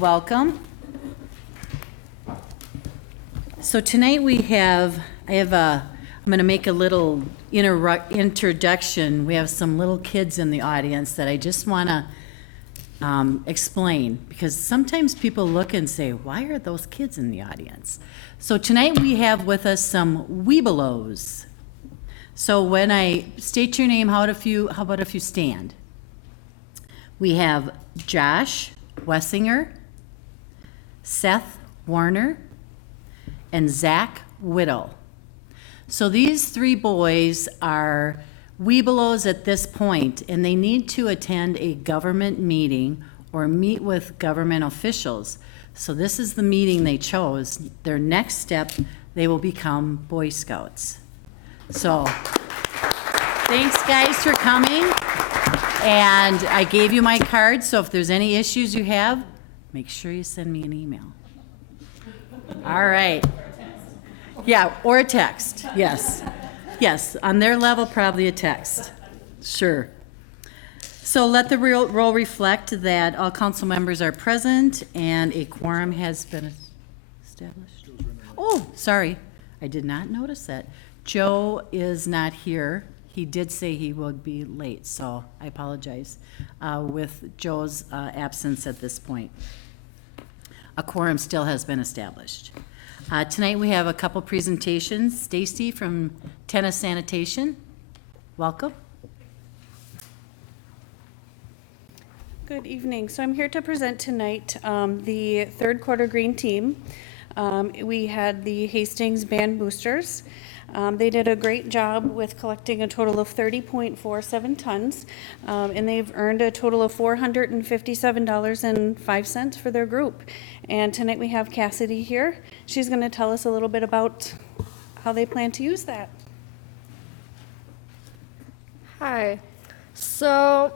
Welcome. So tonight I'm going to make a little introduction. We have some little kids in the audience that I just want to explain, because sometimes people look and say, why are those kids in the audience? So tonight we have with us some Weebelows. So when I state your name, how about if you stand? We have Josh Wessinger, Seth Warner, and Zach Whittle. So these three boys are Weebelows at this point, and they need to attend a government meeting or meet with government officials. So this is the meeting they chose. Their next step, they will become Boy Scouts. So thanks guys for coming. And I gave you my card, so if there's any issues you have, make sure you send me an email. All right. Yeah, or a text, yes. Yes, on their level, probably a text. Sure. So let the roll reflect that all council members are present and a quorum has been established. Oh, sorry, I did not notice that. Joe is not here. He did say he would be late, so I apologize with Joe's absence at this point. A quorum still has been established. Tonight we have a couple presentations. Stacy from Sanitation, welcome. Good evening. So I'm here to present tonight the third quarter green team. We had the Hastings Band Boosters. They did a great job with collecting a total of 30.47 tons, and they've earned a total of $457.05 for their group. And tonight we have Cassidy here. She's going to tell us a little bit about how they plan to use that. Hi. So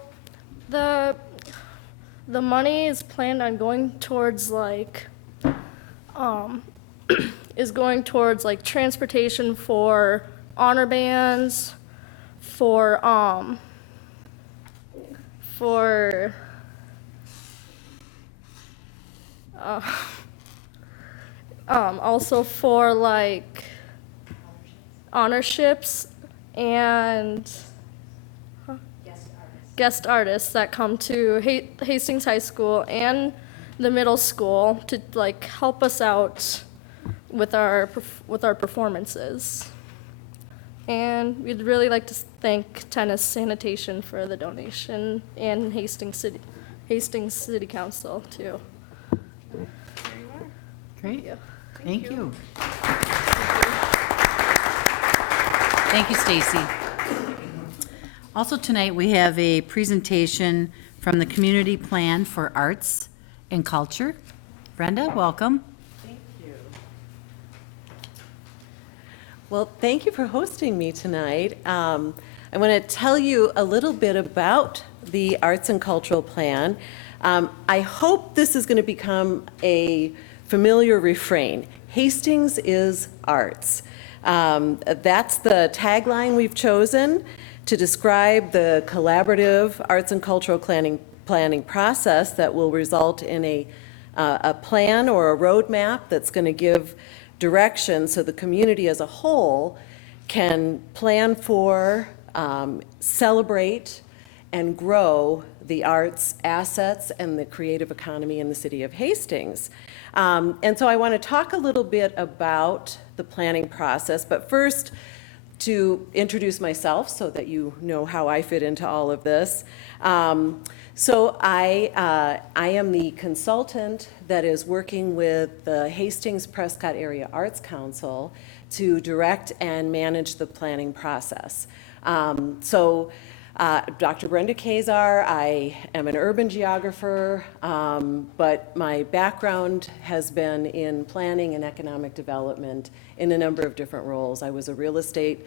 the money is planned on going towards transportation for honor bands, for also for honorships and guest artists that come to Hastings High School and the middle school to help us out with our performances. And we'd really like to thank Sanitation for the donation and Hastings City Council too. Great. Yeah. Thank you. Thank you, Stacy. Also tonight we have a presentation from the Community Plan for Arts and Culture. Brenda, welcome. Thank you. Well, thank you for hosting me tonight. I want to tell you a little bit about the Arts and Cultural Plan. I hope this is going to become a familiar refrain. Hastings is arts. That's the tagline we've chosen to describe the collaborative arts and cultural planning process that will result in a plan or a roadmap that's going to give direction so the community as a whole can plan for, celebrate, and grow the arts assets and the creative economy in the city of Hastings. And so I want to talk a little bit about the planning process, but first to introduce myself so that you know how I fit into all of this. So I am the consultant that is working with the Hastings Prescott Area Arts Council to direct and manage the planning process. Dr. Brenda Kazar, I am an urban geographer, but my background has been in planning and economic development in a number of different roles. I was a real estate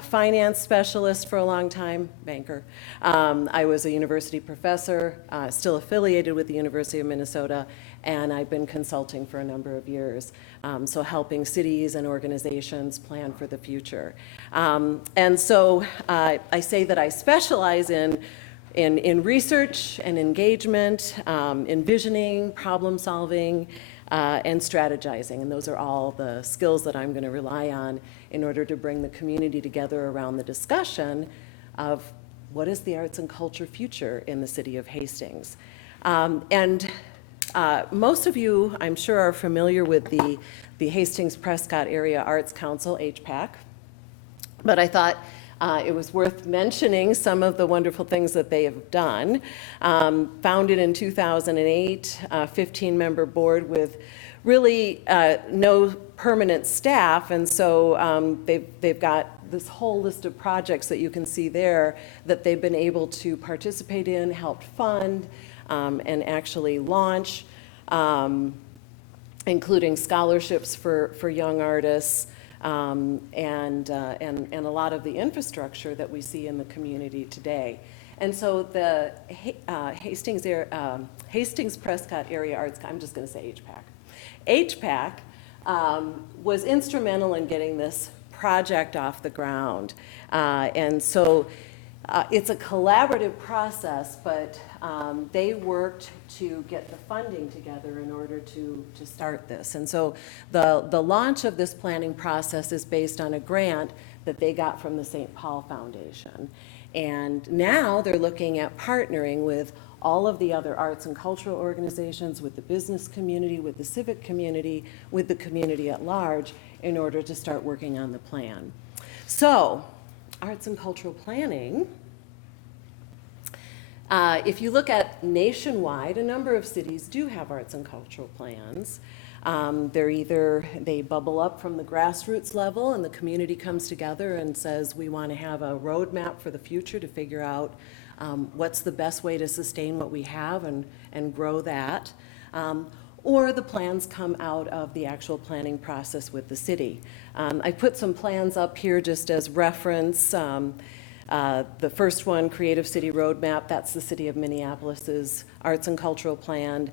finance specialist for a long time, banker. I was a university professor, still affiliated with the University of Minnesota, and I've been consulting for a number of years, so helping cities and organizations plan for the future. And so I say that I specialize in in research and engagement, envisioning, problem solving, and strategizing. And those are all the skills that I'm going to rely on in order to bring the community together around the discussion of what is the arts and culture future in the city of Hastings. Most of you, I'm sure, are familiar with the Hastings-Prescott Area Arts Council, HPAC. But I thought it was worth mentioning some of the wonderful things that they have done. Founded in 2008, a 15-member board with really no permanent staff, and so they've got this whole list of projects that you can see there that they've been able to participate in, help fund, and actually launch, including scholarships for young artists, and a lot of the infrastructure that we see in the community today. And so the Hastings-Prescott Area Arts, I'm just going to say HPAC, was instrumental in getting this project off the ground. And so it's a collaborative process, but they worked to get the funding together in order to start this. And so the launch of this planning process is based on a grant that they got from the St. Paul Foundation. And now they're looking at partnering with all of the other arts and cultural organizations, with the business community, with the civic community, with the community at large, in order to start working on the plan. So, arts and cultural planning, if you look at nationwide, a number of cities do have arts and cultural plans. They bubble up from the grassroots level and the community comes together and says, we want to have a roadmap for the future to figure out what's the best way to sustain what we have and grow that. Or the plans come out of the actual planning process with the city. I put some plans up here just as reference. The first one, Creative City Roadmap, that's the City of Minneapolis's Arts and Cultural Plan.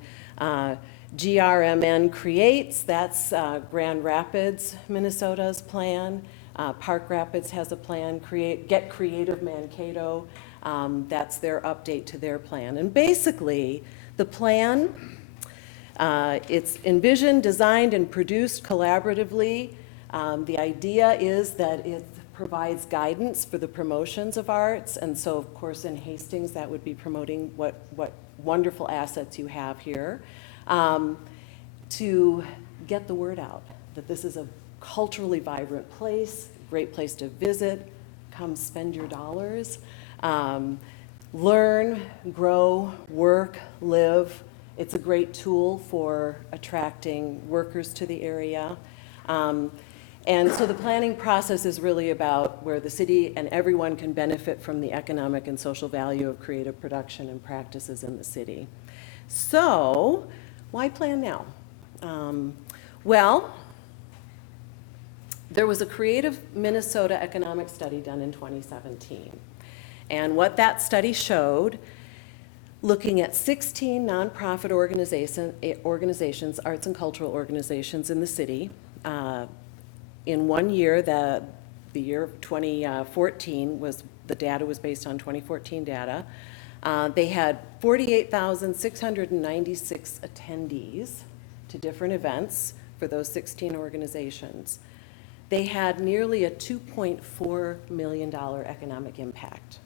GRMN Creates, that's Grand Rapids, Minnesota's plan. Park Rapids has a plan. Get Creative Mankato, that's their update to their plan. And basically, the plan, it's envisioned, designed, and produced collaboratively. The idea is that it provides guidance for the promotions of arts, and so of course in Hastings that would be promoting what wonderful assets you have here, to get the word out that this is a culturally vibrant place, great place to visit, come spend your dollars, learn, grow, work, live. It's a great tool for attracting workers to the area. And so the planning process is really about where the city and everyone can benefit from the economic and social value of creative production and practices in the city. So, why plan now? Well, there was a Creative Minnesota economic study done in 2017. And what that study showed, looking at 16 nonprofit organizations, arts and cultural organizations in the city, in 1 year, the year 2014 the data was based on 2014 data. They had 48,696 attendees to different events for those 16 organizations. They had nearly a $2.4 million economic impact.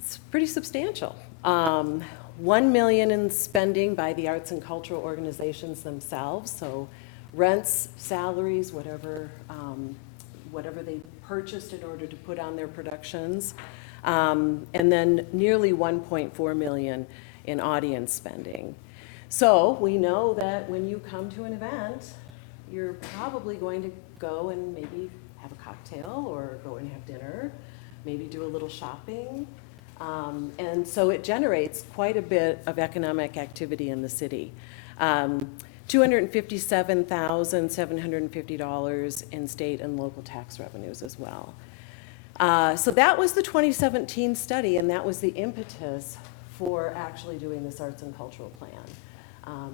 It's pretty substantial. $1 million in spending by the arts and cultural organizations themselves, so rents, salaries, whatever they purchased in order to put on their productions, and then nearly $1.4 million in audience spending. So we know that when you come to an event, you're probably going to go and maybe have a cocktail or go and have dinner, maybe do a little shopping. And so it generates quite a bit of economic activity in the city. $257,750 in state and local tax revenues as well. So that was the 2017 study, and that was the impetus for actually doing this arts and cultural plan.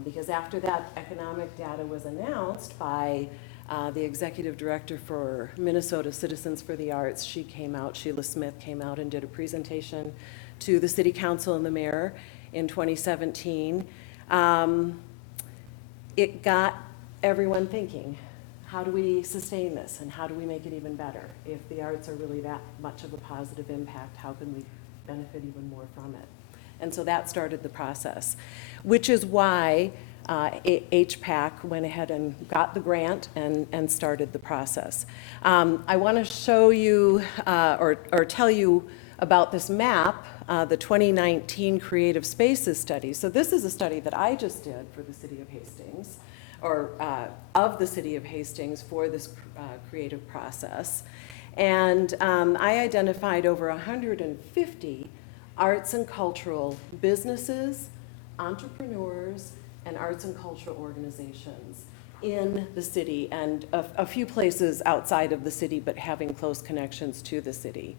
Because after that economic data was announced by the executive director for Minnesota Citizens for the Arts, Sheila Smith came out and did a presentation to the city council and the mayor in 2017. It got everyone thinking, how do we sustain this and how do we make it even better? If the arts are really that much of a positive impact, how can we benefit even more from it? And so that started the process, which is why HPAC went ahead and got the grant and started the process. I want to show you or tell you about this map, the 2019 Creative Spaces Study. So this is a study that I just did for the City of Hastings, or of the City of Hastings for this creative process. And I identified over 150 arts and cultural businesses, entrepreneurs, and arts and cultural organizations in the city, and a few places outside of the city, but having close connections to the city.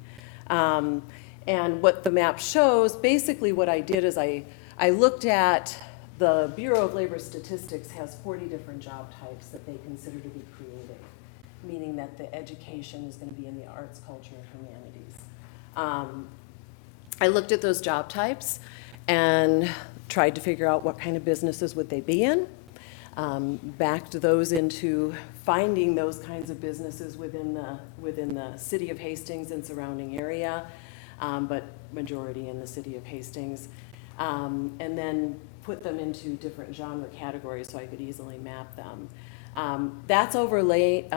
And what the map shows, basically what I did is I looked at the Bureau of Labor Statistics has 40 different job types that they consider to be creative, meaning that the education is going to be in the arts, culture, and humanities. I looked at those job types and tried to figure out what kind of businesses would they be in, backed those into finding those kinds of businesses within the city of Hastings and surrounding area, but majority in the city of Hastings, and then put them into different genre categories so I could easily map them. That's overlaying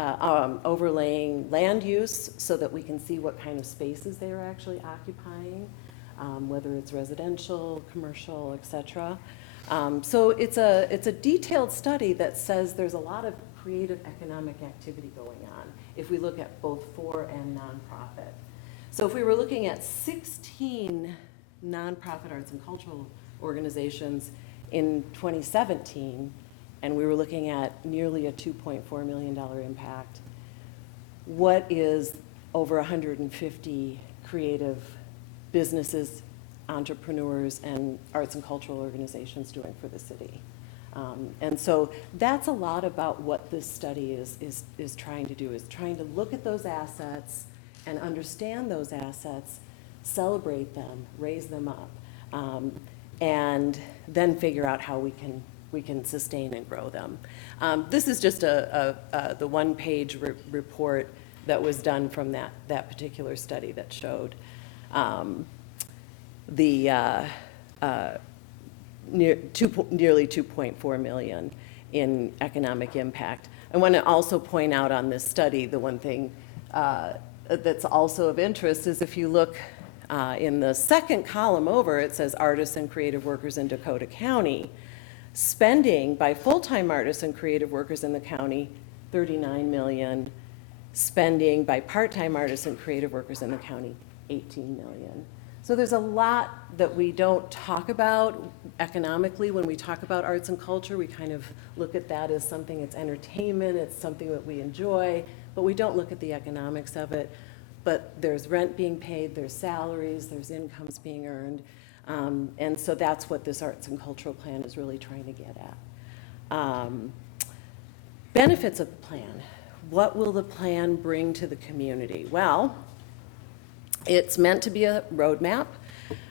land use so that we can see what kind of spaces they are actually occupying, whether it's residential, commercial, et cetera. So it's a detailed study that says there's a lot of creative economic activity going on if we look at both for and nonprofit. So if we were looking at 16 nonprofit arts and cultural organizations in 2017, and we were looking at nearly a $2.4 million impact, what is over 150 creative businesses, entrepreneurs, and arts and cultural organizations doing for the city? And so that's a lot about what this study is trying to do, is trying to look at those assets and understand those assets, celebrate them, raise them up, and then figure out how we can sustain and grow them. This is just the one-page report that was done from that particular study that showed nearly 2.4 million in economic impact. I want to also point out on this study, the one thing that's also of interest is if you look in the second column over, it says artists and creative workers in Dakota County. Spending by full-time artists and creative workers in the county, 39 million. Spending by part-time artists and creative workers in the county, 18 million. So there's a lot that we don't talk about economically when we talk about arts and culture. We kind of look at that as something, it's entertainment, it's something that we enjoy, but we don't look at the economics of it. But there's rent being paid, there's salaries, there's incomes being earned. And so that's what this arts and cultural plan is really trying to get at. Benefits of the plan. What will the plan bring to the community? Well, it's meant to be a roadmap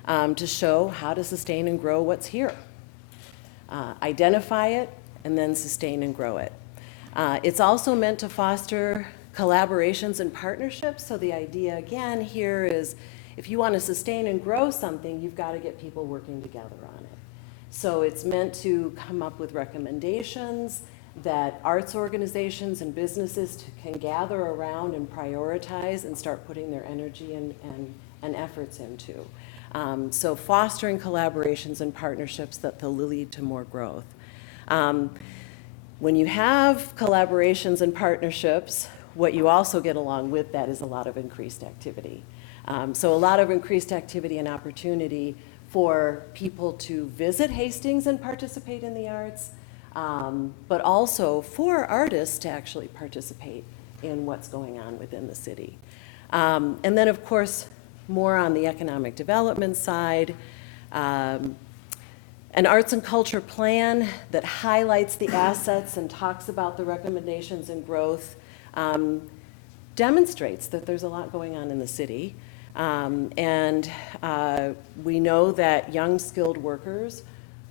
to show how to sustain and grow what's here. Identify it and then sustain and grow it. It's also meant to foster collaborations and partnerships. So the idea again here is if you want to sustain and grow something, you've got to get people working together on it. So it's meant to come up with recommendations that arts organizations and businesses can gather around and prioritize and start putting their energy and efforts into. So fostering collaborations and partnerships that will lead to more growth. When you have collaborations and partnerships, what you also get along with that is a lot of increased activity. So a lot of increased activity and opportunity for people to visit Hastings and participate in the arts, but also for artists to actually participate in what's going on within the city. And then, of course, more on the economic development side, An arts and culture plan that highlights the assets and talks about the recommendations and growth demonstrates that there's a lot going on in the city. And we know that young skilled workers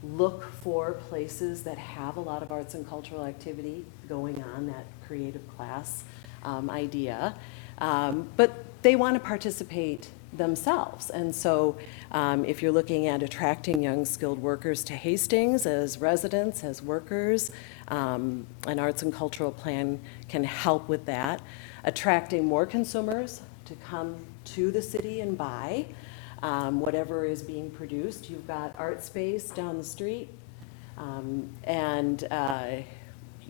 look for places that have a lot of arts and cultural activity going on, that creative class idea. But they want to participate themselves. And so if you're looking at attracting young skilled workers to Hastings as residents, as workers, an arts and cultural plan can help with that. Attracting more consumers to come to the city and buy whatever is being produced. You've got art space down the street.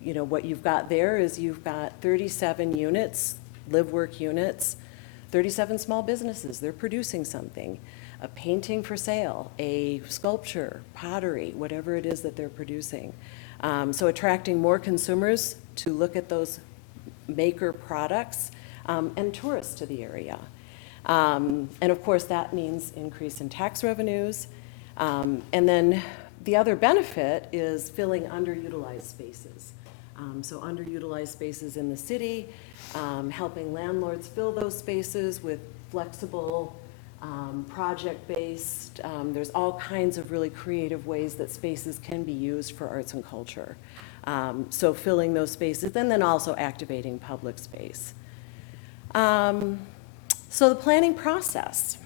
You know, what you've got there is you've got 37 units, live-work units, 37 small businesses. They're producing something, a painting for sale, a sculpture, pottery, whatever it is that they're producing. So attracting more consumers to look at those maker products and tourists to the area. And of course, that means increase in tax revenues. And then the other benefit is filling underutilized spaces. So underutilized spaces in the city, helping landlords fill those spaces with flexible, project-based. There's all kinds of really creative ways that spaces can be used for arts and culture. So filling those spaces and then also activating public space. So the planning process,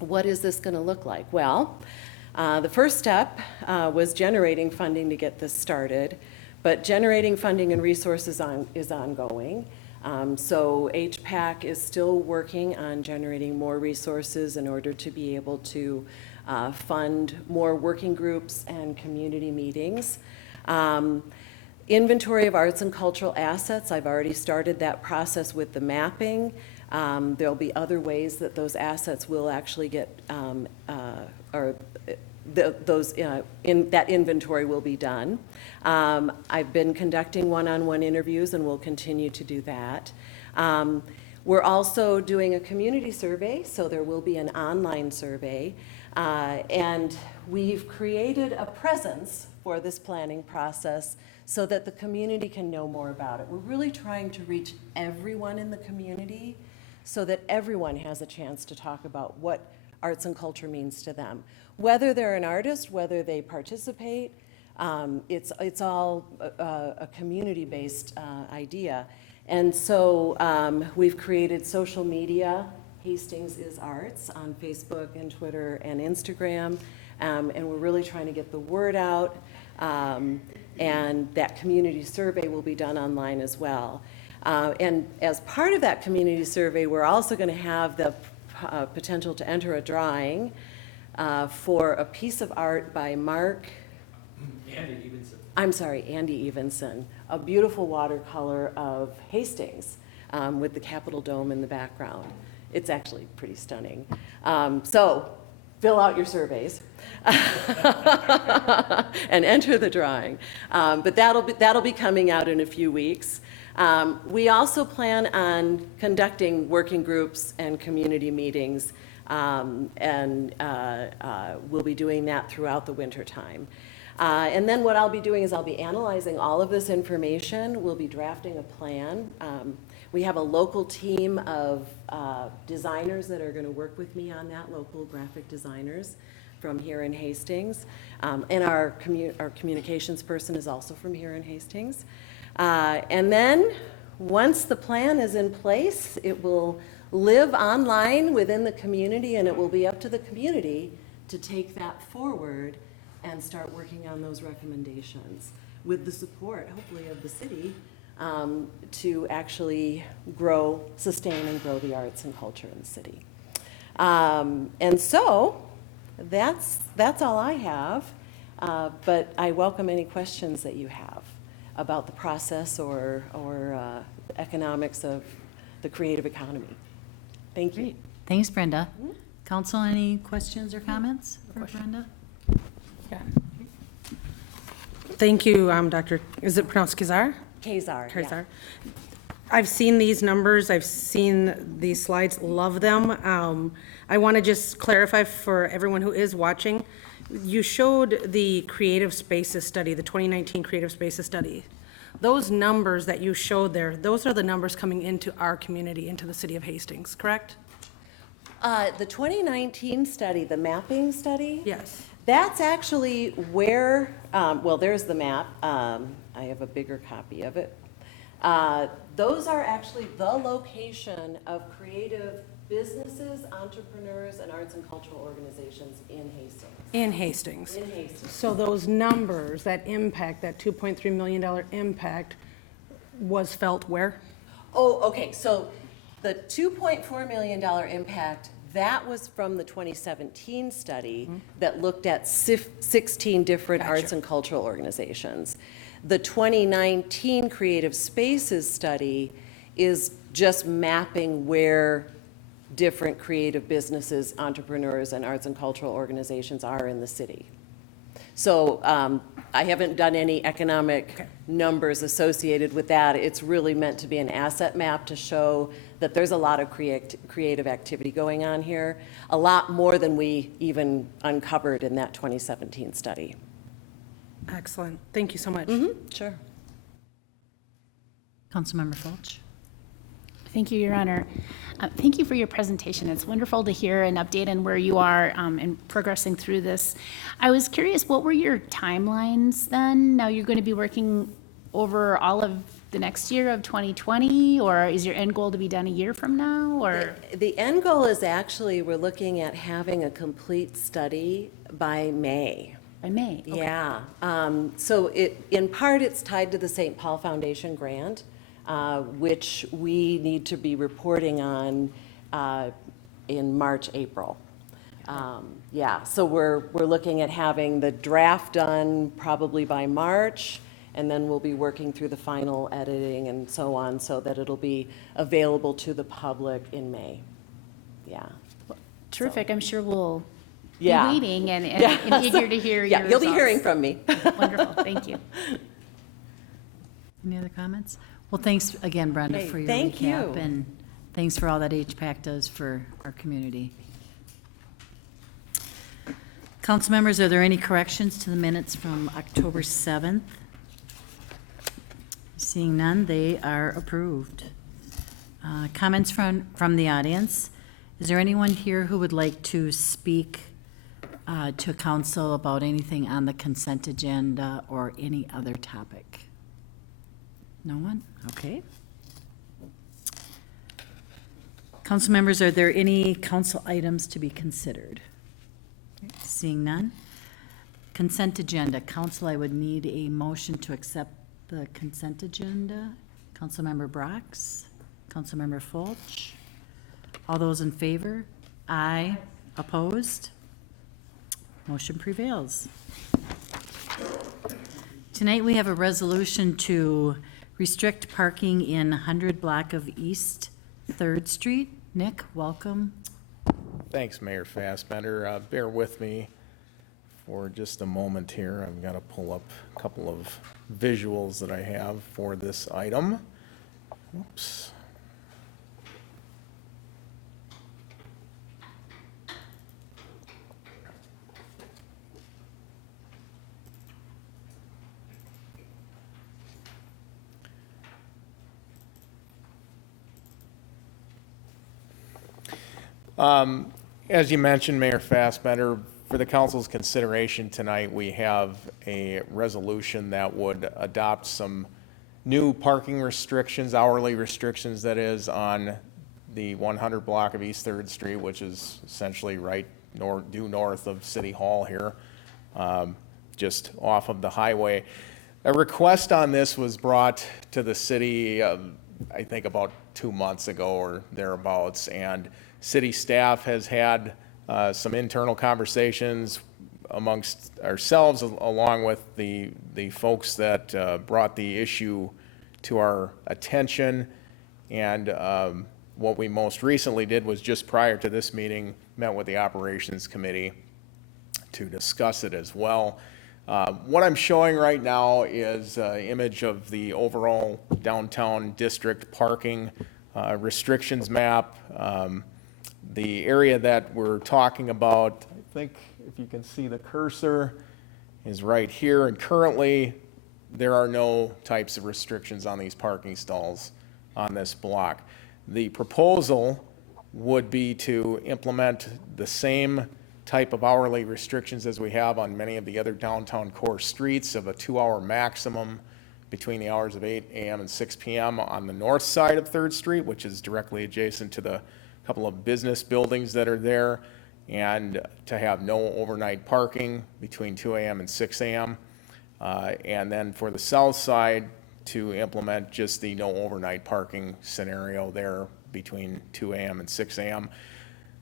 what is this going to look like? Well, the first step was generating funding to get this started, but generating funding and resources is ongoing. So HPAC is still working on generating more resources in order to be able to fund more working groups and community meetings. Inventory of arts and cultural assets, I've already started that process with the mapping. There'll be other ways that those assets will actually get, that inventory will be done. I've been conducting one-on-one interviews and will continue to do that. We're also doing a community survey, so there will be an online survey. And we've created a presence for this planning process so that the community can know more about it. We're really trying to reach everyone in the community so that everyone has a chance to talk about what arts and culture means to them. Whether they're an artist, whether they participate, it's all a community-based idea. And so we've created social media. Hastings is Arts on Facebook and Twitter and Instagram. And we're really trying to get the word out. And that community survey will be done online as well. And as part of that community survey, we're also going to have the potential to enter a drawing for a piece of art by Andy Evenson, a beautiful watercolor of Hastings with the Capitol Dome in the background. It's actually pretty stunning. So fill out your surveys and enter the drawing. But that'll be coming out in a few weeks. We also plan on conducting working groups and community meetings, and we'll be doing that throughout the winter time. And then what I'll be doing is I'll be analyzing all of this information. We'll be drafting a plan. We have a local team of designers that are going to work with me on that, local graphic designers from here in Hastings. And our communications person is also from here in Hastings. And then once the plan is in place, it will live online within the community, and it will be up to the community to take that forward and start working on those recommendations with the support, hopefully, of the city to actually sustain and grow the arts and culture in the city. And so that's all I have, but I welcome any questions that you have about the process or economics of the creative economy. Thank you. Great. Thanks, Brenda. Council, any questions or comments for Brenda? Yeah. Thank you, Dr. Is it pronounced Kazar? Kazar, yeah. Kazar. I've seen these numbers. I've seen these slides. Love them. I want to just clarify for everyone who is watching, You showed the creative spaces study, the 2019 creative spaces study. Those numbers that you showed there, those are the numbers coming into our community, into the city of Hastings, correct? The 2019 study, the mapping study? Yes. That's actually where, well, there's the map. I have a bigger copy of it. Those are actually the location of creative businesses, entrepreneurs, and arts and cultural organizations in Hastings. In Hastings. In Hastings. So those numbers, that impact, that $2.3 million impact was felt where? Oh, okay, so the $2.4 million impact, that was from the 2017 study that looked at 16 different arts and cultural organizations. The 2019 Creative Spaces study is just mapping where different creative businesses, entrepreneurs, and arts and cultural organizations are in the city. So I haven't done any economic numbers associated with that. It's really meant to be an asset map to show that there's a lot of creative activity going on here, a lot more than we even uncovered in that 2017 study. Excellent. Thank you so much. Sure. Councilmember Fulch. Thank you, Your Honor. Thank you for your presentation. It's wonderful to hear an update on where you are in progressing through this. I was curious, what were your timelines then? Now you're going to be working over all of the next year of 2020, or is your end goal to be done a year from now, or? The end goal is actually, we're looking at having a complete study by May. By May? Okay. Yeah. So in part, it's tied to the St. Paul Foundation grant, which we need to be reporting on in March, April. Yeah, so we're looking at having the draft done probably by March, and then we'll be working through the final editing and so on, so that it'll be available to the public in May. Yeah. Terrific. I'm sure we'll be Yeah. waiting and Yeah. eager to hear your Yeah, you'll be results. hearing from me. Wonderful. Thank you. Any other comments? Well, thanks again, Brenda, Hey, for your thank recap. you. And thanks for all that HPAC does for our community. Council members, are there any corrections to the minutes from October 7th? Seeing none, they are approved. Comments from the audience? Is there anyone here who would like to speak to council about anything on the consent agenda or any other topic? No one? Okay. Council members, are there any council items to be considered? Seeing none. Consent agenda. Council, I would need a motion to accept the consent agenda. Councilmember Brox, Councilmember Fulch. All those in favor? Aye. Opposed? Motion prevails. Tonight, we have a resolution to restrict parking in 100 block of East 3rd Street. Nick, welcome. Thanks, Mayor Fassbender. Bear with me for just a moment here. I've got to pull up a couple of visuals that I have for this item. Whoops. As you mentioned, Mayor Fassbender, for the council's consideration tonight, we have a resolution that would adopt some new parking restrictions, hourly restrictions that is, on the 100 block of East 3rd Street, which is essentially right due north of City Hall here, just off of the highway. A request on this was brought to the city, I think about 2 months ago or thereabouts, and city staff has had some internal conversations amongst ourselves, along with the folks that brought the issue to our attention. And what we most recently did was, just prior to this meeting, met with the operations committee to discuss it as well. What I'm showing right now is an image of the overall downtown district parking restrictions map. The area that we're talking about, I think if you can see the cursor, is right here. And currently, there are no types of restrictions on these parking stalls on this block. The proposal would be to implement the same type of hourly restrictions as we have on many of the other downtown core streets of a 2-hour maximum between the hours of 8 a.m. and 6 p.m. on the north side of 3rd Street, which is directly adjacent to the couple of business buildings that are there, and to have no overnight parking between 2 a.m. and 6 a.m. And then for the south side, to implement just the no overnight parking scenario there between 2 a.m. and 6 a.m.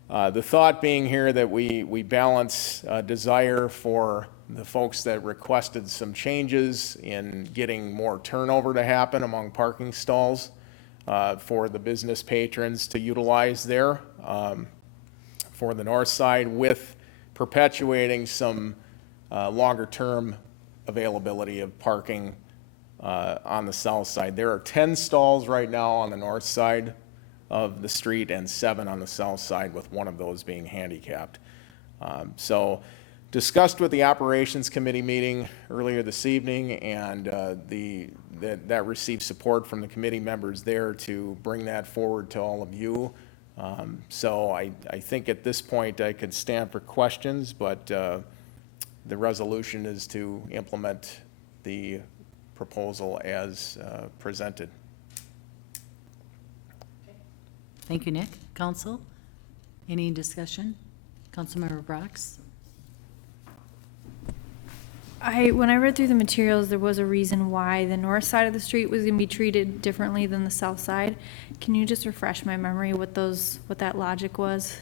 The thought being here that we balance desire for the folks that requested some changes in getting more turnover to happen among parking stalls for the business patrons to utilize there for the north side, with perpetuating some longer-term availability of parking on the south side. There are 10 stalls right now on the north side of the street and 7 on the south side, with one of those being handicapped. So discussed with the operations committee meeting earlier this evening, and that received support from the committee members there to bring that forward to all of you. So I think at this point I could stand for questions, but the resolution is to implement the proposal as presented. Thank you, Nick. Council, any discussion? Councilmember Brox? When I read through the materials, there was a reason why the north side of the street was going to be treated differently than the south side. Can you just refresh my memory what that logic was?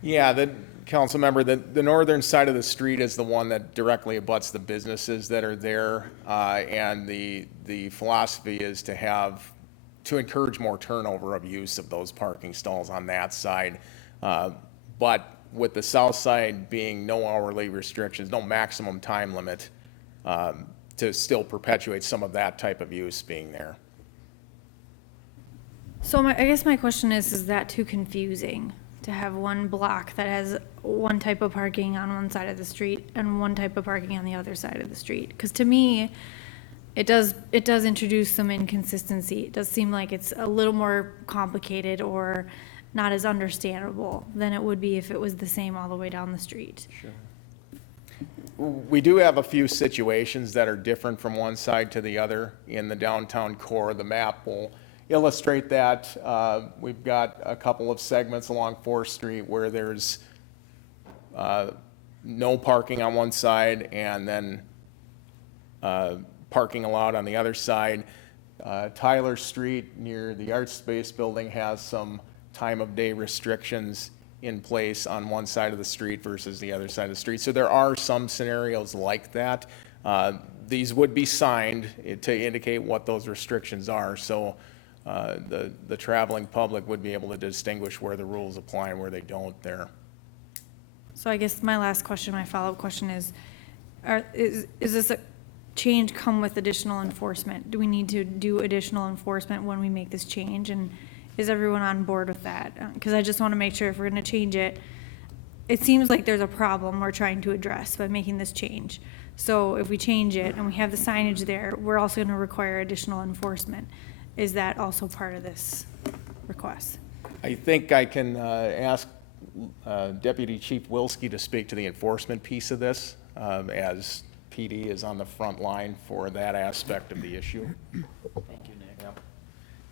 Yeah, council member, the northern side of the street is the one that directly abuts the businesses that are there, and the philosophy is to encourage more turnover of use of those parking stalls on that side. But with the south side being no hourly restrictions, no maximum time limit, to still perpetuate some of that type of use being there. So I guess my question is that too confusing to have one block that has one type of parking on one side of the street and one type of parking on the other side of the street? Because to me, it does introduce some inconsistency. It does seem like it's a little more complicated or not as understandable than it would be if it was the same all the way down the street. Sure. We do have a few situations that are different from one side to the other in the downtown core. The map will illustrate that. We've got a couple of segments along 4th Street where there's no parking on one side and then parking allowed on the other side. Tyler Street near the Art Space building has some time of day restrictions in place on one side of the street versus the other side of the street. So there are some scenarios like that. These would be signed to indicate what those restrictions are. So the traveling public would be able to distinguish where the rules apply and where they don't there. So I guess my last question, my follow-up question is this a change come with additional enforcement? Do we need to do additional enforcement when we make this change? And is everyone on board with that? Because I just want to make sure if we're going to change it, it seems like there's a problem we're trying to address by making this change. So if we change it and we have the signage there, we're also going to require additional enforcement. Is that also part of this request? I think I can ask Deputy Chief Wilski to speak to the enforcement piece of this, as PD is on the front line for that aspect of the issue. Thank you, Nick.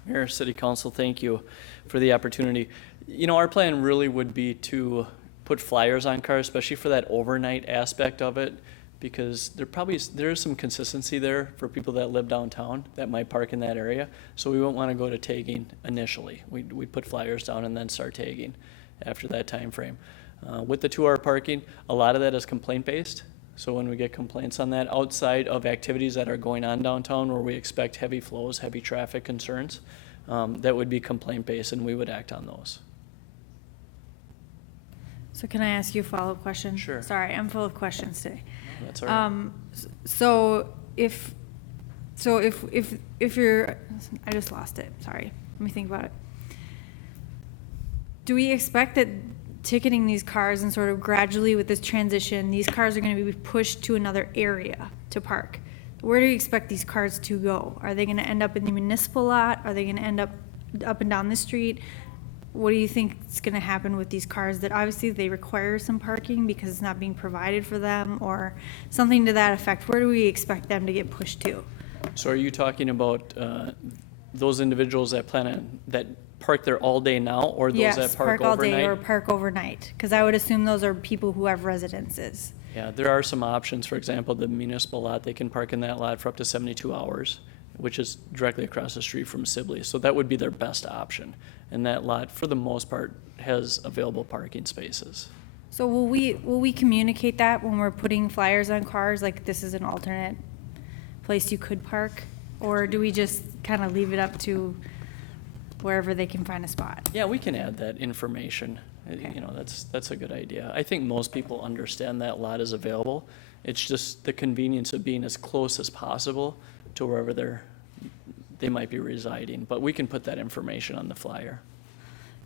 Mayor, City Council, thank you for the opportunity. You know, our plan really would be to put flyers on cars, especially for that overnight aspect of it, because there's some consistency there for people that live downtown that might park in that area. So we won't want to go to tagging initially. We put flyers down and then start tagging after that time frame. With the 2-hour parking, a lot of that is complaint based. So when we get complaints on that, outside of activities that are going on downtown where we expect heavy flows, heavy traffic concerns, that would be complaint based and we would act on those. So can I ask you a follow-up question? Sure. Sorry, I'm full of questions today. That's all right. So if you're, I just lost it, sorry. Let me think about it. Do we expect that ticketing these cars and sort of gradually with this transition, these cars are going to be pushed to another area to park. Where do you expect these cars to go? Are they going to end up in the municipal lot? Are they going to end up and down the street? What do you think is going to happen with these cars that obviously they require some parking because it's not being provided for them or something to that effect? Where do we expect them to get pushed to? So are you talking about those individuals that that park there all day now, or those Yes, that park all day overnight? or park overnight, because I would assume those are people who have residences. Yeah, there are some options. For example, the municipal lot, they can park in that lot for up to 72 hours, which is directly across the street from Sibley. So that would be their best option. And that lot, for the most part, has available parking spaces. So will we communicate that when we're putting flyers on cars, like this is an alternate place you could park? Or do we just kind of leave it up to wherever they can find a spot? Yeah, we can add that information. Okay. You know, that's a good idea. I think most people understand that lot is available. It's just the convenience of being as close as possible to wherever they might be residing. But we can put that information on the flyer.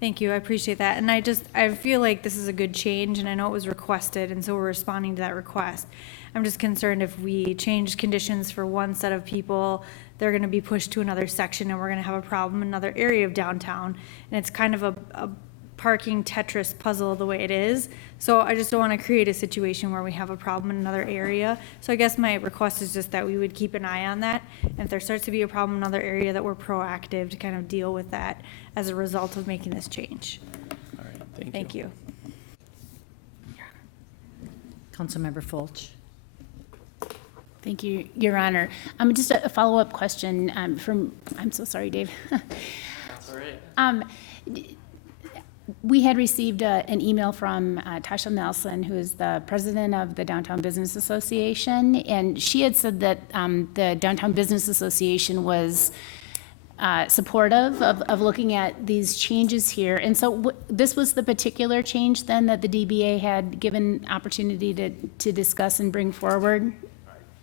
Thank you, I appreciate that. And I feel like this is a good change, and I know it was requested, and so we're responding to that request. I'm just concerned if we change conditions for one set of people, they're gonna be pushed to another section, and we're gonna have a problem in another area of downtown. And it's kind of a parking Tetris puzzle the way it is. So I just don't wanna create a situation where we have a problem in another area. So I guess my request is just that we would keep an eye on that. And if there starts to be a problem in another area, that we're proactive to kind of deal with that as a result of making this change. All right, thank you. Thank you. Councilmember Fulch. Thank you, Your Honor. Just a follow-up question I'm so sorry, Dave. That's all right. We had received an email from Tasha Nelson, who is the president of the Downtown Business Association, and she had said that the Downtown Business Association was supportive of looking at these changes here. And so this was the particular change then that the DBA had given opportunity to discuss and bring forward?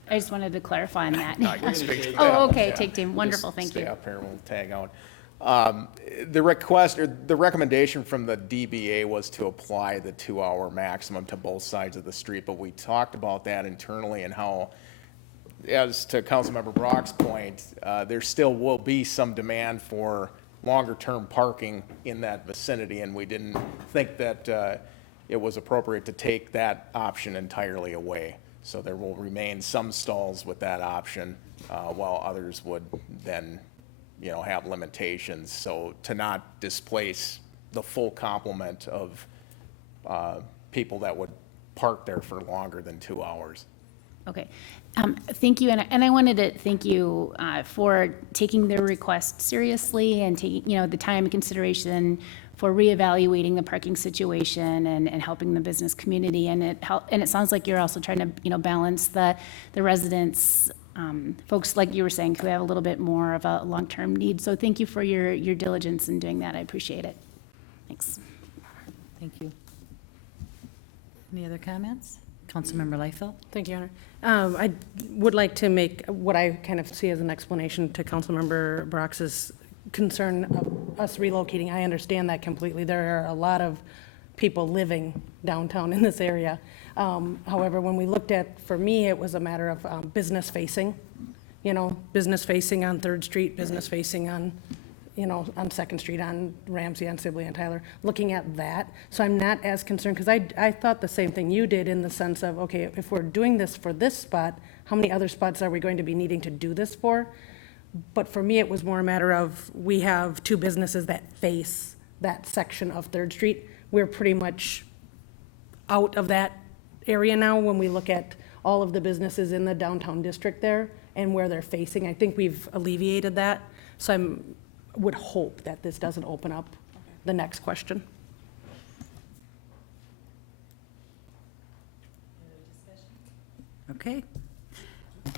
I just wanted to clarify on that. I can speak to that. Oh, okay, Yeah. take team, wonderful, Just thank you. Stay up here and we'll tag out. The request, or the recommendation from the DBA was to apply the 2-hour maximum to both sides of the street, but we talked about that internally and how, as to Councilmember Brock's point, there still will be some demand for longer-term parking in that vicinity, and we didn't think that it was appropriate to take that option entirely away. So there will remain some stalls with that option, while others would then, have limitations. So to not displace the full complement of people that would park there for longer than 2 hours. Okay, thank you, and I wanted to thank you for taking the request seriously and taking, the time and consideration for reevaluating the parking situation and helping the business community. And it sounds like you're also trying to, balance the residents, folks, like you were saying, who have a little bit more of a long-term need. So thank you for your diligence in doing that. I appreciate it. Thanks. Thank you. Any other comments? Councilmember Liefeld? Thank you, Your Honor. I would like to make what I kind of see as an explanation to Councilmember Brox's concern of us relocating. I understand that completely. There are a lot of people living downtown in this area. However, when we looked at, for me, it was a matter of business facing, business facing on 3rd Street, business facing on, on 2nd Street, on Ramsey, on Sibley and Tyler, looking at that. So I'm not as concerned, because I thought the same thing you did in the sense of, okay, if we're doing this for this spot, how many other spots are we going to be needing to do this for? But for me, it was more a matter of, we have 2 businesses that face that section of 3rd Street. We're pretty much out of that area now when we look at all of the businesses in the downtown district there and where they're facing. I think we've alleviated that. So I would hope that this doesn't open up the next question. Okay.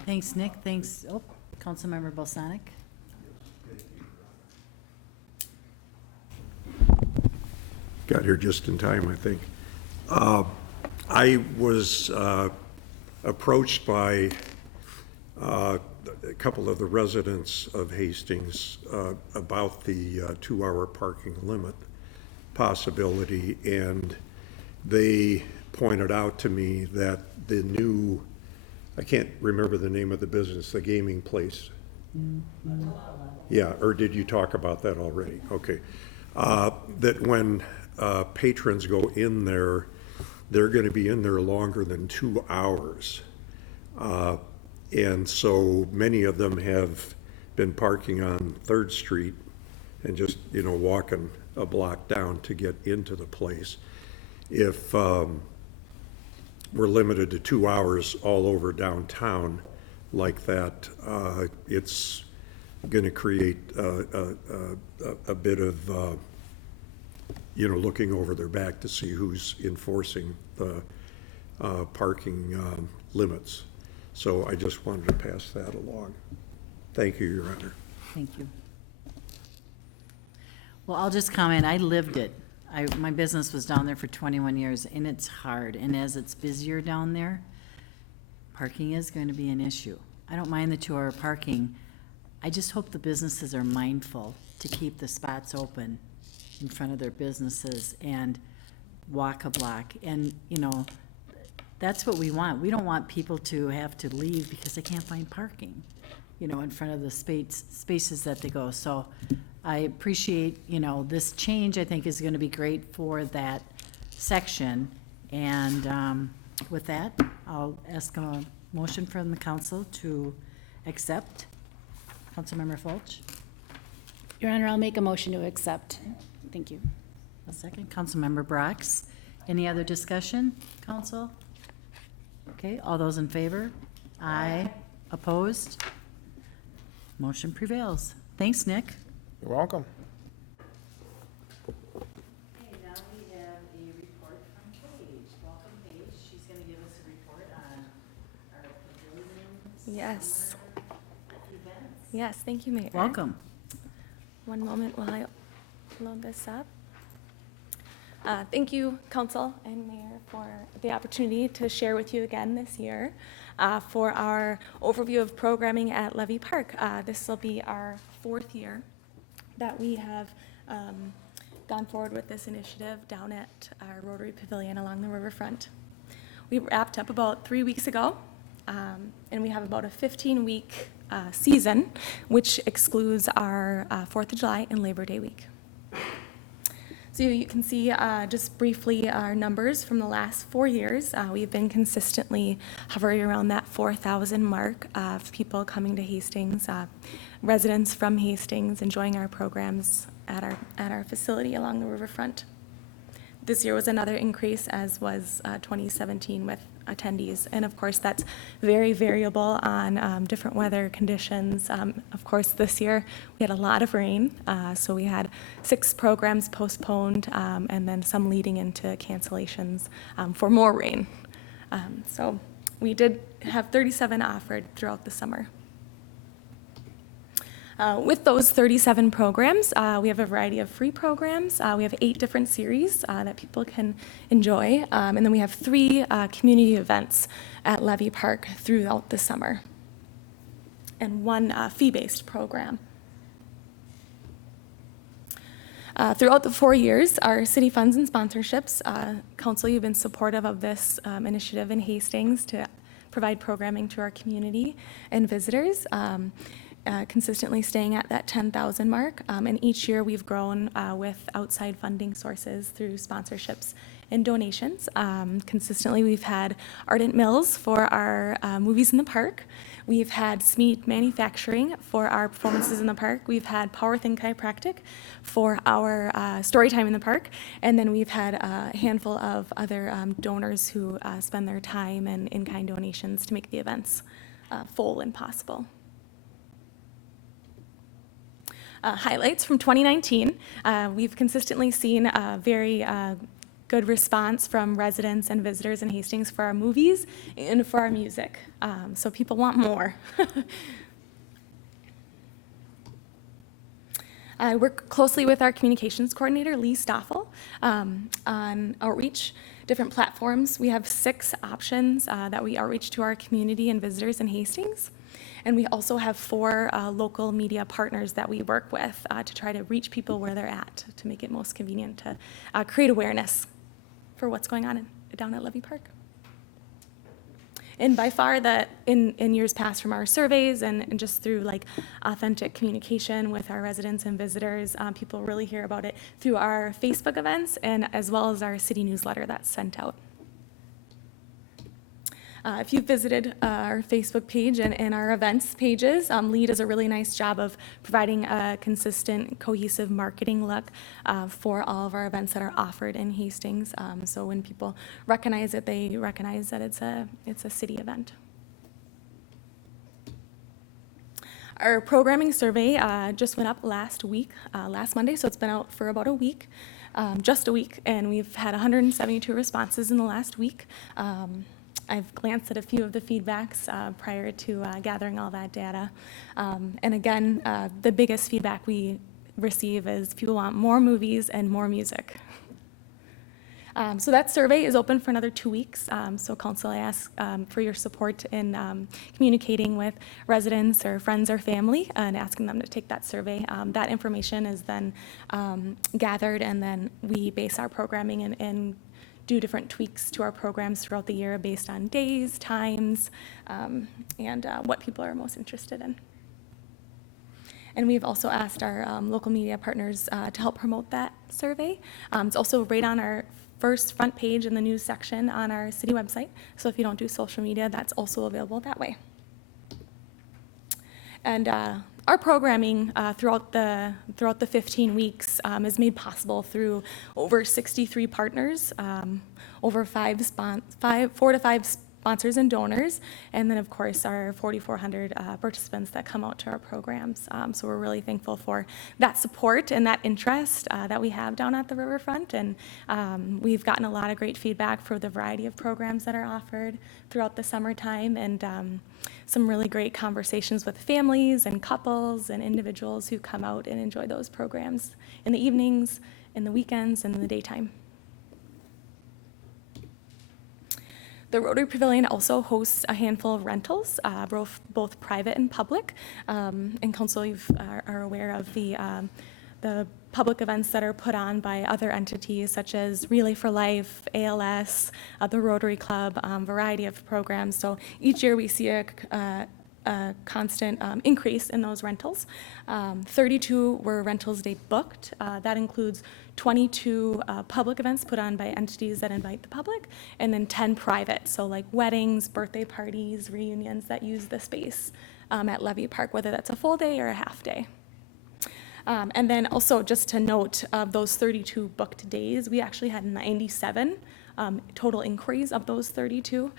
Thanks, Nick. Thanks. Oh, Councilmember Balsanic. Got here just in time, I think. I was approached by a couple of the residents of Hastings about the 2-hour parking limit. possibility, and they pointed out to me that the new, I can't remember the name of the business, the gaming place. Yeah, or did you talk about that already? Okay. That when patrons go in there, they're going to be in there longer than 2 hours. And so many of them have been parking on 3rd Street and just, walking a block down to get into the place. If we're limited to 2 hours all over downtown like that, it's going to create a bit of, looking over their back to see who's enforcing the parking limits. So I just wanted to pass that along. Thank you, Your Honor. Thank you. Well, I'll just comment, I lived it. My business was down there for 21 years, and it's hard. And as it's busier down there, parking is going to be an issue. I don't mind the 2-hour parking. I just hope the businesses are mindful to keep the spots open in front of their businesses and walk a block. And, that's what we want. We don't want people to have to leave because they can't find parking, in front of the spaces that they go. So I appreciate, this change I think is going to be great for that section. And with that, I'll ask a motion from the council to accept. Councilmember Fulch? Your Honor, I'll make a motion to accept. Thank you. A second. Councilmember Brox. Any other discussion, council? Okay, all those in favor? Aye. Opposed? Motion prevails. Thanks, Nick. You're welcome. Okay, now we have a report from Paige. Welcome, Paige. She's going to give us a report on our pavilion. Yes. Events. Yes, thank you, Mayor. Welcome. One moment while I load this up. Thank you, Council and Mayor, for the opportunity to share with you again this year for our overview of programming at Levee Park. This will be our 4th year that we have gone forward with this initiative down at our Rotary Pavilion along the riverfront. We wrapped up about 3 weeks ago, and we have about a 15-week season, which excludes our 4th of July and Labor Day week. So you can see just briefly our numbers from the last 4 years. We've been consistently hovering around that 4,000 mark of people coming to Hastings, residents from Hastings enjoying our programs at our facility along the riverfront. This year was another increase, as was 2017 with attendees. And of course, that's very variable on different weather conditions. Of course, this year we had a lot of rain, so we had 6 programs postponed and then some leading into cancellations for more rain. So we did have 37 offered throughout the summer. With those 37 programs, we have a variety of free programs. We have 8 different series that people can enjoy. And then we have 3 community events at Levee Park throughout the summer, and 1 fee-based program. Throughout the 4 years, our city funds and sponsorships, Council, you've been supportive of this initiative in Hastings to provide programming to our community and visitors. Consistently staying at that 10,000 mark. And each year we've grown with outside funding sources through sponsorships and donations. Consistently we've had Ardent Mills for our movies in the park. We've had Smead Manufacturing for our performances in the park. We've had Power Think Chiropractic for our story time in the park. And then we've had a handful of other donors who spend their time and in-kind donations to make the events full and possible. Highlights from 2019, we've consistently seen a very good response from residents and visitors in Hastings for our movies and for our music. So people want more. I work closely with our communications coordinator, Lee Stoffel, on outreach, different platforms. We have 6 options that we outreach to our community and visitors in Hastings. And we also have 4 local media partners that we work with to try to reach people where they're at, to make it most convenient to create awareness for what's going on down at Levee Park. And by far, in years past from our surveys and just through like authentic communication with our residents and visitors, people really hear about it through our Facebook events and as well as our city newsletter that's sent out. If you've visited our Facebook page and our events pages, Lee does a really nice job of providing a consistent, cohesive marketing look for all of our events that are offered in Hastings. So when people recognize it, they recognize that it's a city event. Our programming survey just went up last Monday, so it's been out for about a week, just a week, and we've had 172 responses in the last week. I've glanced at a few of the feedbacks prior to gathering all that data. And again, the biggest feedback we receive is people want more movies and more music. So that survey is open for another 2 weeks. So council, I ask for your support in communicating with residents or friends or family and asking them to take that survey. That information is then gathered, and then we base our programming and do different tweaks to our programs throughout the year based on days, times, and what people are most interested in. And we've also asked our local media partners to help promote that survey. It's also right on our first front page in the news section on our city website. So if you don't do social media, that's also available that way. And our programming throughout the 15 weeks is made possible through over 63 partners, over 4 to 5 sponsors and donors, and then of course our 4,400 participants that come out to our programs. So we're really thankful for that support and that interest that we have down at the riverfront, and we've gotten a lot of great feedback for the variety of programs that are offered throughout the summertime, and some really great conversations with families and couples and individuals who come out and enjoy those programs in the evenings, in the weekends, and in the daytime. The Rotary Pavilion also hosts a handful of rentals, both private and public. And council, you are aware of the public events that are put on by other entities such as Relay for Life, ALS, the Rotary Club, variety of programs. So each year we see a constant increase in those rentals. 32 were rentals day booked. That includes 22 public events put on by entities that invite the public, and then 10 private, so like weddings, birthday parties, reunions that use the space at Levee Park, whether that's a full day or a half day. And then also just to note, of those 32 booked days, we actually had 97 total inquiries of those 32,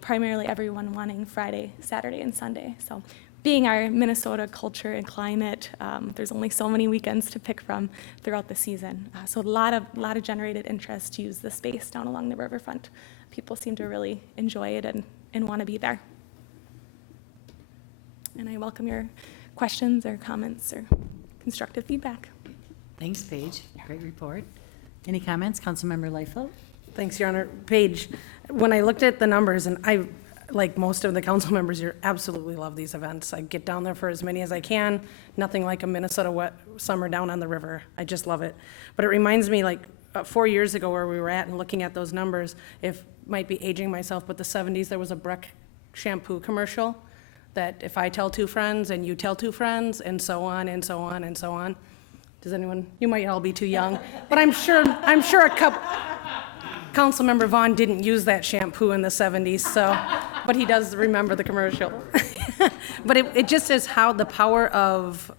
primarily everyone wanting Friday, Saturday, and Sunday. So being our Minnesota culture and climate, there's only so many weekends to pick from throughout the season. So a lot of generated interest to use the space down along the riverfront. People seem to really enjoy it and want to be there. And I welcome your questions or comments or constructive feedback. Thanks, Paige. Great report. Any comments? Councilmember Lightfoot? Thanks, Your Honor. Paige, when I looked at the numbers, and I, like most of the council members here, absolutely love these events. I get down there for as many as I can. Nothing like a Minnesota wet summer down on the river. I just love it. But it reminds me, like 4 years ago where we were at and looking at those numbers, if might be aging myself, but the 70s, there was a Breck shampoo commercial that if I tell 2 friends and you tell 2 friends and so on and so on and so on. Does anyone, you might all be too young, but I'm sure a couple, Councilmember Vaughn didn't use that shampoo in the 70s, so, but he does remember the commercial. But it just is how the power of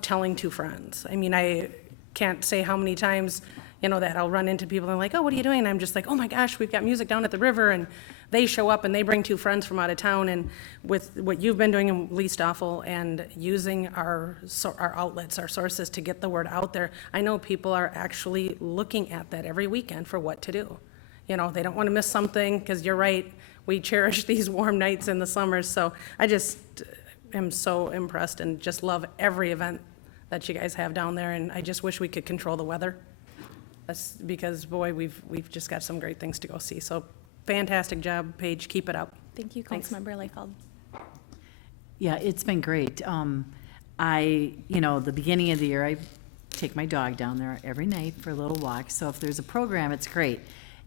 telling 2 friends. I mean, I can't say how many times, that I'll run into people and like, oh, what are you doing? And I'm just like, oh my gosh, we've got music down at the river, and they show up and they bring 2 friends from out of town, and with what you've been doing in Lee Stoffel and using our outlets, our sources to get the word out there, I know people are actually looking at that every weekend for what to do. They don't want to miss something, because you're right, we cherish these warm nights in the summers, so I just am so impressed and just love every event that you guys have down there, and I just wish we could control the weather. That's because, boy, we've just got some great things to go see. So fantastic job, Paige. Keep it up. Thank you, Thanks. Councilmember Leifeld. Yeah, it's been great. The beginning of the year, I take my dog down there every night for a little walk. So if there's a program, it's great.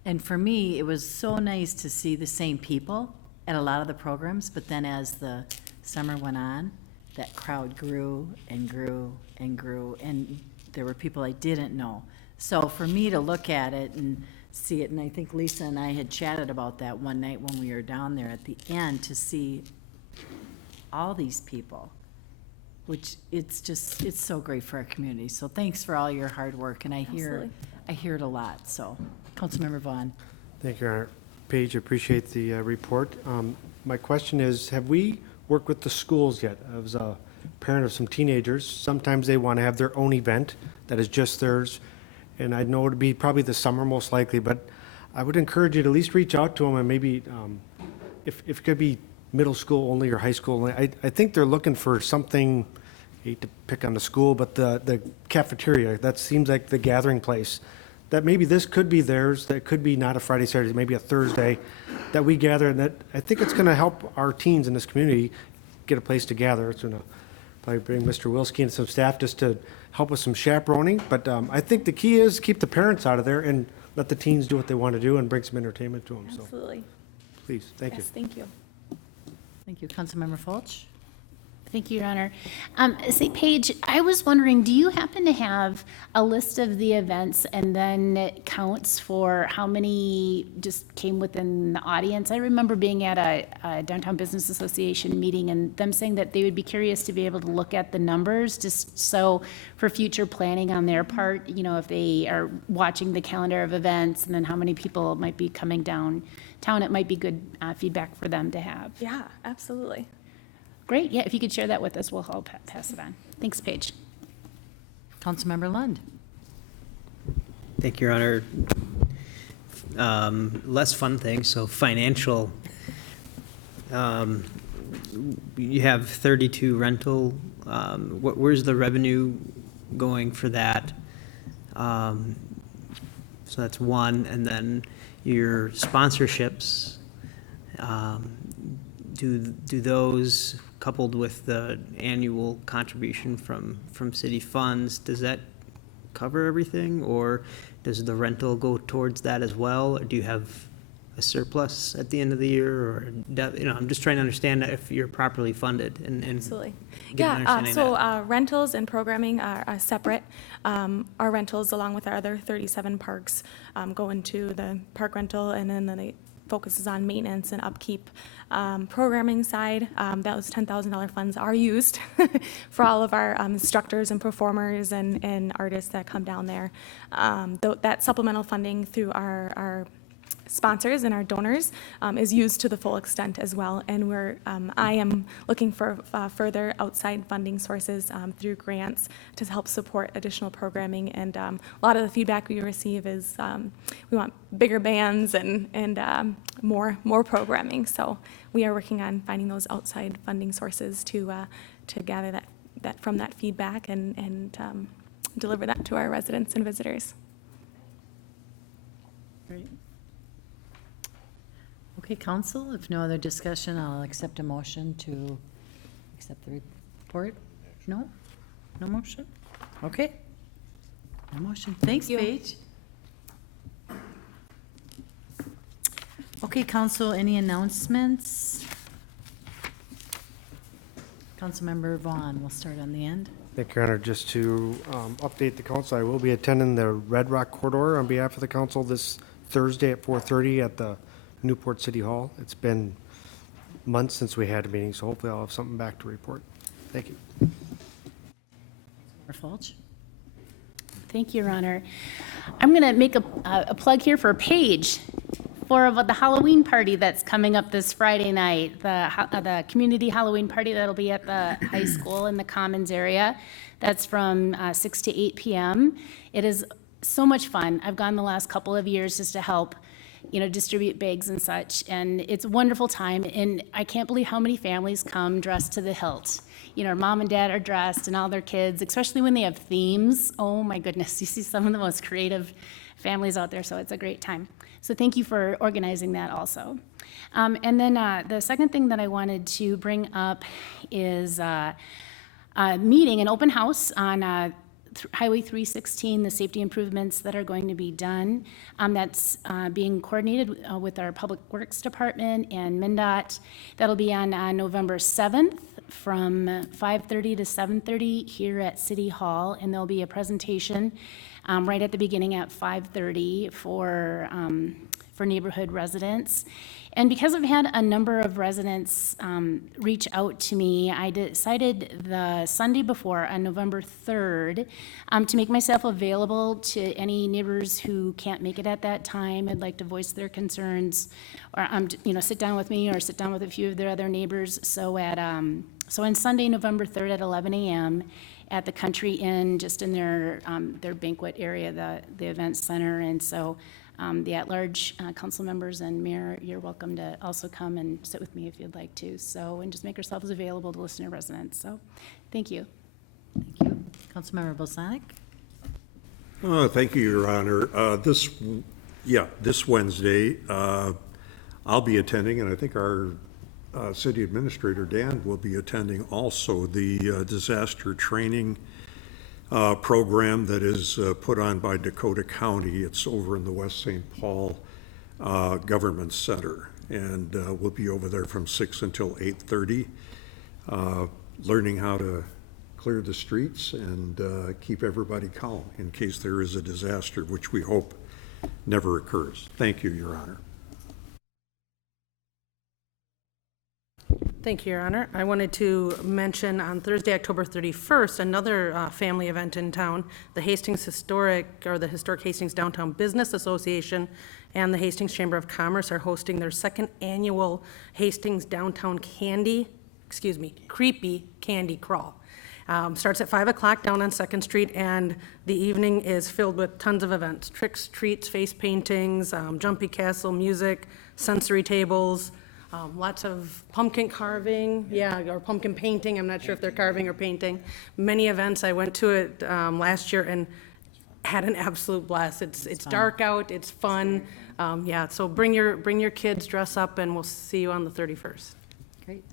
And for me, it was so nice to see the same people at a lot of the programs, but then as the summer went on, that crowd grew and grew and grew, and there were people I didn't know. So for me to look at it and see it, and I think Lisa and I had chatted about that one night when we were down there at the end, to see all these people, which it's so great for our community. So thanks for all your hard work, and I hear it a lot. So, Councilmember Vaughn. Thank you, Your Honor. Paige, appreciate the report. My question is, have we worked with the schools yet? I was a parent of some teenagers. Sometimes they want to have their own event that is just theirs, and I know it would be probably the summer most likely, but I would encourage you to at least reach out to them and maybe, if it could be middle school only or high school only. I think they're looking for something, hate to pick on the school, but the cafeteria, that seems like the gathering place. That maybe this could be theirs, that could be not a Friday, Saturday, maybe a Thursday, that we gather, and that I think it's going to help our teens in this community get a place to gather. It's going to probably bring Mr. Wilski and some staff just to help with some chaperoning, but I think the key is keep the parents out of there and let the teens do what they want to do and bring some entertainment to them. Absolutely. So, please, thank you. Yes, thank you. Thank you. Councilmember Fulch? Thank you, Your Honor. Say, Paige, I was wondering, do you happen to have a list of the events and then counts for how many just came within the audience? I remember being at a Downtown Business Association meeting and them saying that they would be curious to be able to look at the numbers, just so for future planning on their part, if they are watching the calendar of events and then how many people might be coming downtown, it might be good feedback for them to have. Yeah, absolutely. Great, yeah, if you could share that with us, we'll help pass it on. Thanks, Paige. Councilmember Lund? Thank you, Your Honor. Less fun things, so financial. You have 32 rental. Where's the revenue going for that? So that's one, and then your sponsorships. Do those, coupled with the annual contribution from city funds, does that cover everything, or does the rental go towards that as well, or do you have a surplus at the end of the year, or I'm just trying to understand if you're properly funded and Absolutely. get an Yeah, understanding of that. rentals and programming are separate. Our rentals, along with our other 37 parks, go into the park rental, and then it focuses on maintenance and upkeep. Programming side, those $10,000 funds are used for all of our instructors and performers and artists that come down there. That supplemental funding through our sponsors and our donors is used to the full extent as well. And I am looking for further outside funding sources through grants to help support additional programming. And a lot of the feedback we receive is we want bigger bands and more programming. So we are working on finding those outside funding sources to gather that from that feedback and deliver that to our residents and visitors. Great. Okay, council, if no other discussion, I'll accept a motion to accept the report. No? No motion? Okay. No motion. Thanks, Paige. Okay, council, any announcements? Councilmember Vaughn, we'll start on the end. Thank you, Your Honor. Just to update the council, I will be attending the Red Rock Corridor on behalf of the council this Thursday at 4:30 at the Newport City Hall. It's been months since we had a meeting, so hopefully I'll have something back to report. Thank you. Councilmember Fulch? Thank you, Your Honor. I'm going to make a plug here for Paige for the Halloween party that's coming up this Friday night, the community Halloween party that'll be at the high school in the Commons area. That's from 6 to 8 p.m. It is so much fun. I've gone the last couple of years just to help distribute bags and such, and it's a wonderful time, and I can't believe how many families come dressed to the hilt. Mom and dad are dressed, and all their kids, especially when they have themes. Oh my goodness, you see some of the most creative families out there, so it's a great time. So thank you for organizing that also. And then the second thing that I wanted to bring up is a meeting, an open house on Highway 316, the safety improvements that are going to be done. That's being coordinated with our Public Works Department and MnDOT. That'll be on November 7th from 5:30 to 7:30 here at City Hall, and there'll be a presentation right at the beginning at 5:30 for neighborhood residents. And because I've had a number of residents reach out to me, I decided the Sunday before, on November 3rd, to make myself available to any neighbors who can't make it at that time. I'd like to voice their concerns, or sit down with me, or sit down with a few of their other neighbors. So on Sunday, November 3rd at 11 a.m. at the Country Inn, just in their banquet area, the event center. And so the at-large council members and mayor, you're welcome to also come and sit with me if you'd like to. So, and just make yourselves available to listen to residents. So, thank you. Thank you. Councilmember Bosanic? Thank you, Your Honor. This Wednesday, I'll be attending, and I think our city administrator, Dan, will be attending also, the disaster training program that is put on by Dakota County. It's over in the West St. Paul Government Center, and we'll be over there from 6 until 8:30, learning how to clear the streets and keep everybody calm in case there is a disaster, which we hope never occurs. Thank you, Your Honor. Thank you, Your Honor. I wanted to mention on Thursday, October 31st, another family event in town. The Historic Hastings Downtown Business Association and the Hastings Chamber of Commerce are hosting their second annual Hastings Downtown Creepy Candy Crawl. Starts at 5 o'clock down on 2nd Street, and the evening is filled with tons of events: tricks, treats, face paintings, jumpy castle, music, sensory tables, lots of pumpkin carving, or pumpkin painting. I'm not sure if they're carving or painting. Many events. I went to it last year and had an absolute blast. It's dark out. It's fun. So bring your kids, dress up, and we'll see you on the 31st. Great.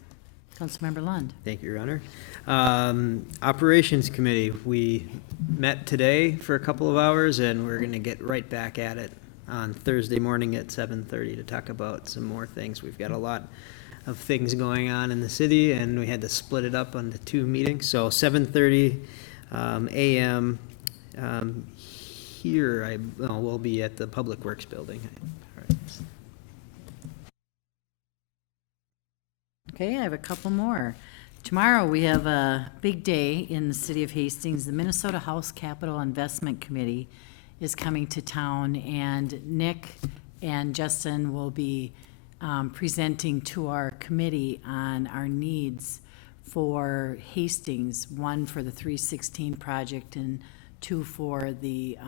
Councilmember Lund? Thank you, Your Honor. Operations Committee, we met today for a couple of hours, and we're going to get right back at it on Thursday morning at 7:30 to talk about some more things. We've got a lot of things going on in the city, and we had to split it up into 2 meetings. So 7:30 a.m. Here, we'll be at the Public Works Building. All right. Okay, I have a couple more. Tomorrow, we have a big day in the city of Hastings. The Minnesota House Capital Investment Committee is coming to town, and Nick and Justin will be presenting to our committee on our needs for Hastings, one for the 316 project and two for the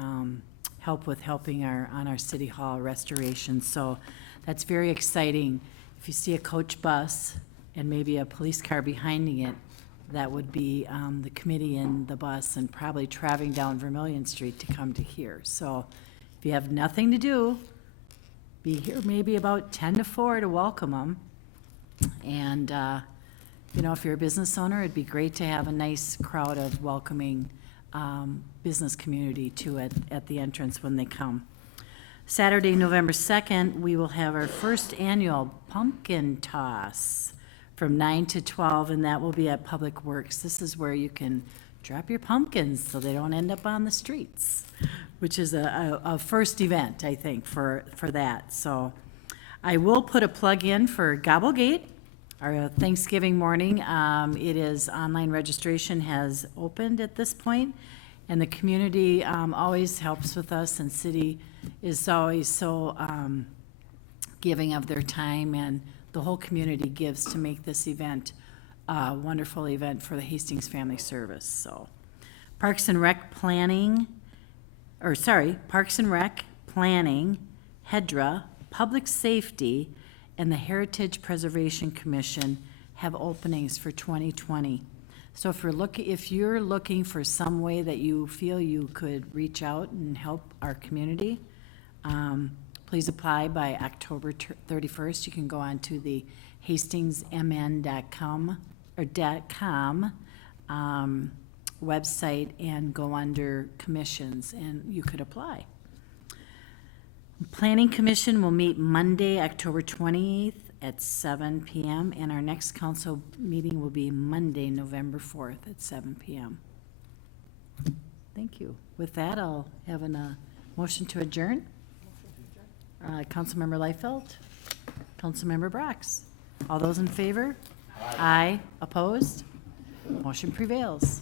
helping on our city hall restoration. So that's very exciting. If you see a coach bus and maybe a police car behind it, that would be the committee in the bus and probably traveling down Vermilion Street to come to here. So if you have nothing to do, be here maybe about 10 to 4 to welcome them. And, if you're a business owner, it'd be great to have a nice crowd of welcoming business community too at the entrance when they come. Saturday, November 2nd, we will have our first annual pumpkin toss from 9 to 12, and that will be at Public Works. This is where you can drop your pumpkins so they don't end up on the streets, which is a first event, I think, for that. So I will put a plug in for Gobblegate, our Thanksgiving morning. It is online registration has opened at this point, and the community always helps with us, and city is always so giving of their time, and the whole community gives to make this event a wonderful event for the Hastings Family Service. So Parks and Rec Planning, HEDRA, Public Safety, and the Heritage Preservation Commission have openings for 2020. So if you're looking for some way that you feel you could reach out and help our community, Please apply by October 31st. You can go on to the hastingsmn.com or .com website and go under commissions, and you could apply. Planning Commission will meet Monday, October 28th at 7 PM, and our next council meeting will be Monday, November 4th at 7 PM. Thank you. With that, I'll have a motion to adjourn. Councilmember Liefeld, Councilmember Brox. All those in favor? Aye. Opposed? Motion prevails.